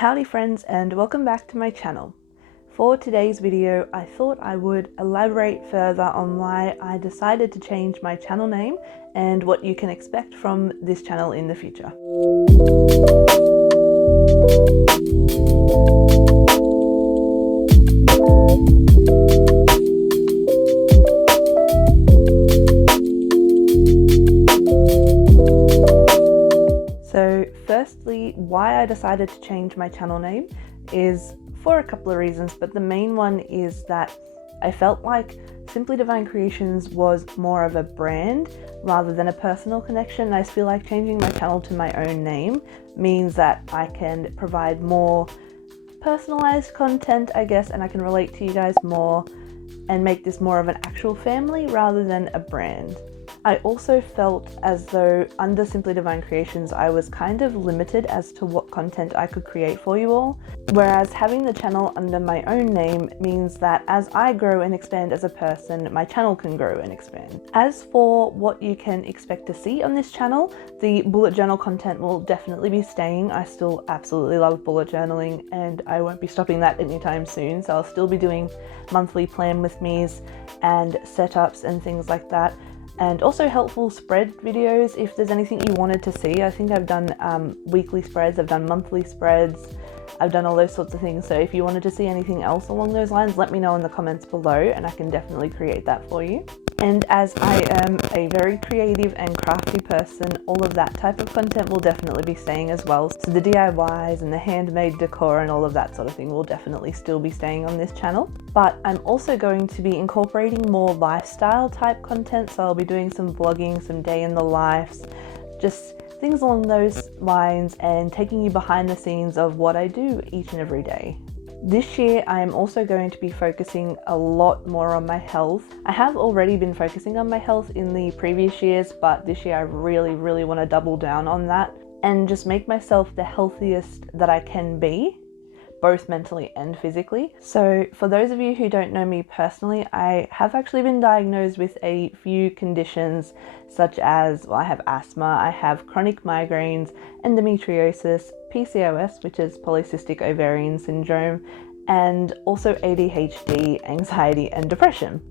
Howdy friends, and welcome back to my channel. For today's video, I thought I would elaborate further on why I decided to change my channel name and what you can expect from this channel in the future. So firstly, why I decided to change my channel name is for a couple of reasons, but the main one is that I felt like Simply Devine Creations was more of a brand rather than a personal connection. I feel like changing my channel to my own name means that I can provide more personalized content, I guess, and I can relate to you guys more and make this more of an actual family rather than a brand. I also felt as though under Simply Devine Creations I was kind of limited as to what content I could create for you all, whereas having the channel under my own name means that as I grow and expand as a person, my channel can grow and expand. As for what you can expect to see on this channel, the bullet journal content will definitely be staying. I still absolutely love bullet journaling and I won't be stopping that anytime soon, so I'll still be doing monthly plan with me's and setups and things like that. And also helpful spread videos if there's anything you wanted to see. I think I've done weekly spreads, I've done monthly spreads, I've done all those sorts of things. So if you wanted to see anything else along those lines, let me know in the comments below and I can definitely create that for you. And as I am a very creative and crafty person, all of that type of content will definitely be staying as well. So the DIYs and the handmade decor and all of that sort of thing will definitely still be staying on this channel. But I'm also going to be incorporating more lifestyle type content. So I'll be doing some vlogging, some day in the lives, just things along those lines, and taking you behind the scenes of what I do each and every day. This year I am also going to be focusing a lot more on my health. I have already been focusing on my health in the previous years, but this year I really want to double down on that and just make myself the healthiest that I can be, both mentally and physically. So for those of you who don't know me personally, I have actually been diagnosed with a few conditions such as, well, I have asthma, I have chronic migraines, endometriosis, PCOS, which is polycystic ovarian syndrome, and also ADHD, anxiety and depression.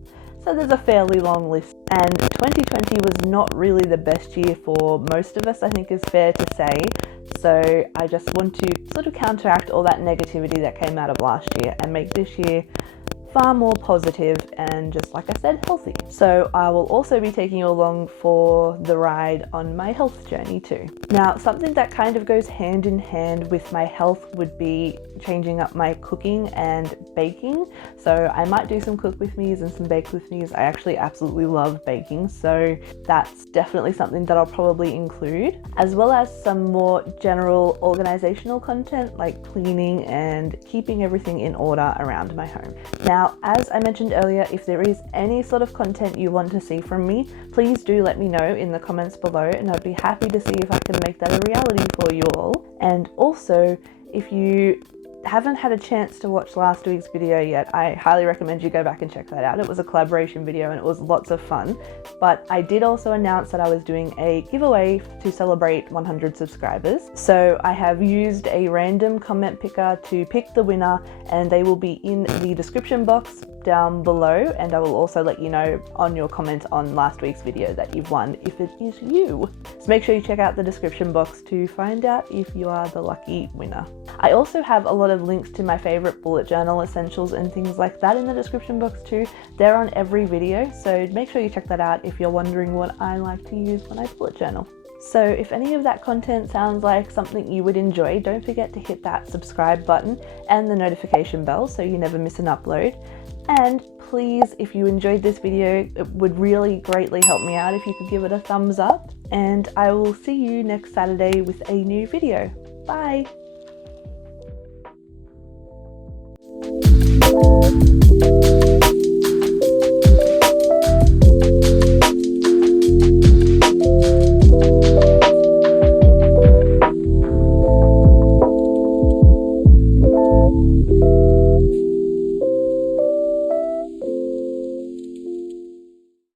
So there's a fairly long list, and 2020 was not really the best year for most of us, I think is fair to say. So I just want to sort of counteract all that negativity that came out of last year and make this year far more positive and, just like I said, healthy. So I will also be taking you along for the ride on my health journey too. Now, something that kind of goes hand in hand with my health would be changing up my cooking and baking. So I might do some cook with me's and some bake with me's. I actually absolutely love baking, so that's definitely something that I'll probably include, as well as some more general organizational content like cleaning and keeping everything in order around my home. Now, as I mentioned earlier, if there is any sort of content you want to see from me, please do let me know in the comments below and I'd be happy to see if I can make that a reality for you all. And also, if you haven't had a chance to watch last week's video yet, I highly recommend you go back and check that out. It was a collaboration video and it was lots of fun. But I did also announce that I was doing a giveaway to celebrate 100 subscribers. So I have used a random comment picker to pick the winner, and they will be in the description box down below, and I will also let you know on your comment on last week's video that you've won if it is you. So make sure you check out the description box to find out if you are the lucky winner. I also have a lot of links to my favorite bullet journal essentials and things like that in the description box too. They're on every video, so make sure you check that out if you're wondering what I like to use when I bullet journal. So if any of that content sounds like something you would enjoy, don't forget to hit that subscribe button and the notification bell so you never miss an upload. And please, if you enjoyed this video, it would really greatly help me out if you could give it a thumbs up. And I will see you next Saturday with a new video. Bye!